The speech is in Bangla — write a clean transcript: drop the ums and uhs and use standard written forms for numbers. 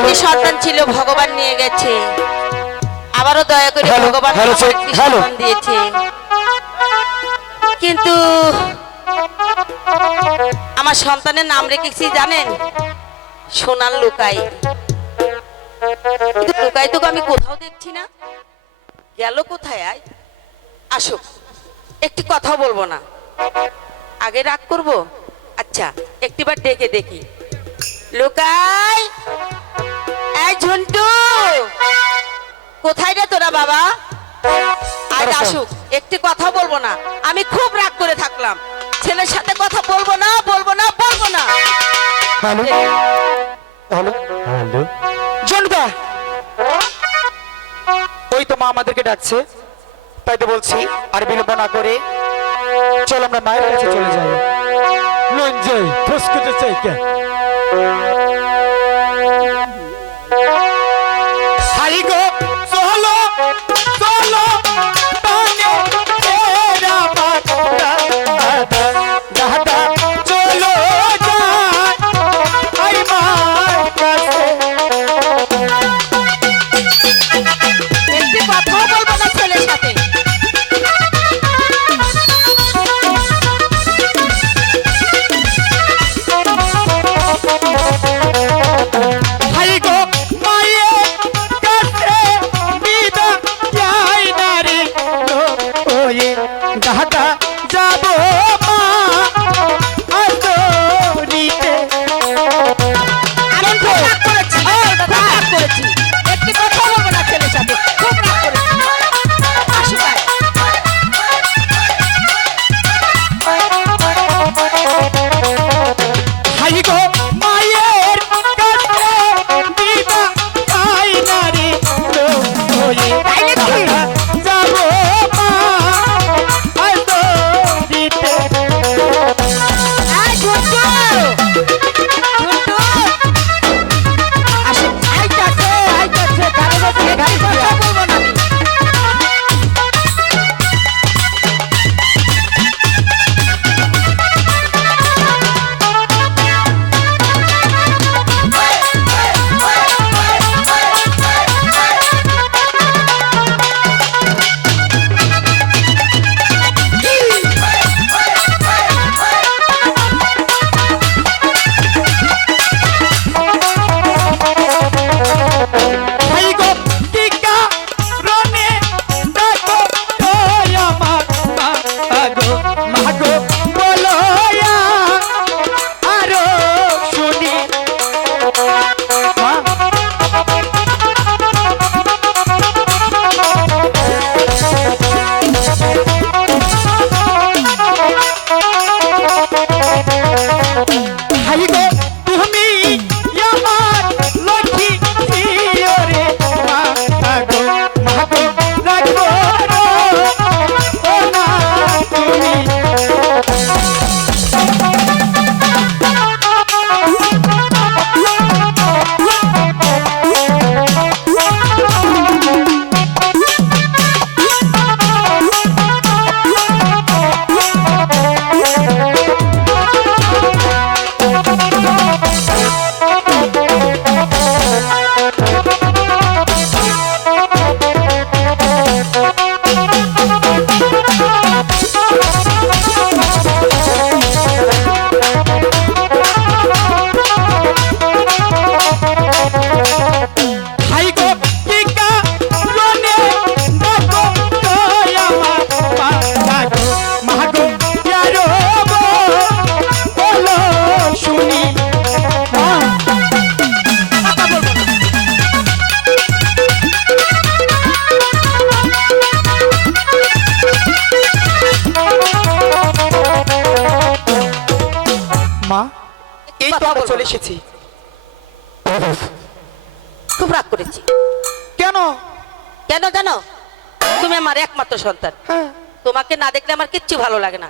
একটি সন্তান ছিল, ভগবান নিয়ে গেছে। আবারও দয়া করে ভগবান আমাকে একটি সন্তান দিয়েছে, কিন্তু আমার সন্তানের নাম রেখেছি জানেন, সোনার লুকাই। লুকাই তো আমি কোথাও দেখছি না, গেল কোথায়? আয় আসুক, একটি কথা বলবো না, আগে রাগ করবো। আচ্ছা একটিবার ডেকে দেখি। লুকাই, এই ঝন্টু, কোথায় রে তোরা বাবা? আজ আসুক, একটি কথা বলবো না। আমি খুব রাগ করে থাকলাম, ছেলের সাথে কথা বলবো না, বলবো না, বলবো না। হ্যালো হ্যালো হ্যালো, জনতা, ওই তো মা আমাদেরকে ডাকছে, তাই তো বলছি আর বিলম্ব না করে চল আমরা মায়ের কাছে চলে যাই। লঞ্জাই ফসকুতে চাই কে? হাই গো চলো চলো পানে তেরা বাটা দাদা চলো যাই আই মার কাছে। একটি কথাও বলবো না ছেলের সাথে। হাই গো মায়ের কাছে বিদা যাই না রে ওয়ে দাদা যাবো মা আদরিতে। আমি খুব রাগ করেছি, খুব রাগ করেছি। একটি কথাও বলবো না ছেলের সাথে, খুব রাগ করেছি। আসুক আয়। হাই গো মায়ের কাছে বিদা যাই না রে ওয়ে দাদা যাবো মা আদরিতে। এই ঝন্টু, ঝন্টু, আসুক। আইতাছে, আইতাছে, গাড়ি বসে, গাড়ি বসে বলবো না আমি। হাই গো টিকা রনে ডাকো ওই আমার মা গো বলো আরো শুনি মা। হাই গো তুমি আমার লক্ষ্মী ছিল রে মা গো রাখবো ও না তুমি। হাই গো টিকা রনে ডাকো ওই আমার মা গো প্যারো বলো শুনি মা। মা এই তো আমরা চলে এসেছি। খুব রাগ করেছি। কেন? কেন জানো? তুমি আমার একমাত্র সন্তান, হ্যাঁ তোমাকে না দেখলে আমার কিচ্ছু ভালো লাগে না।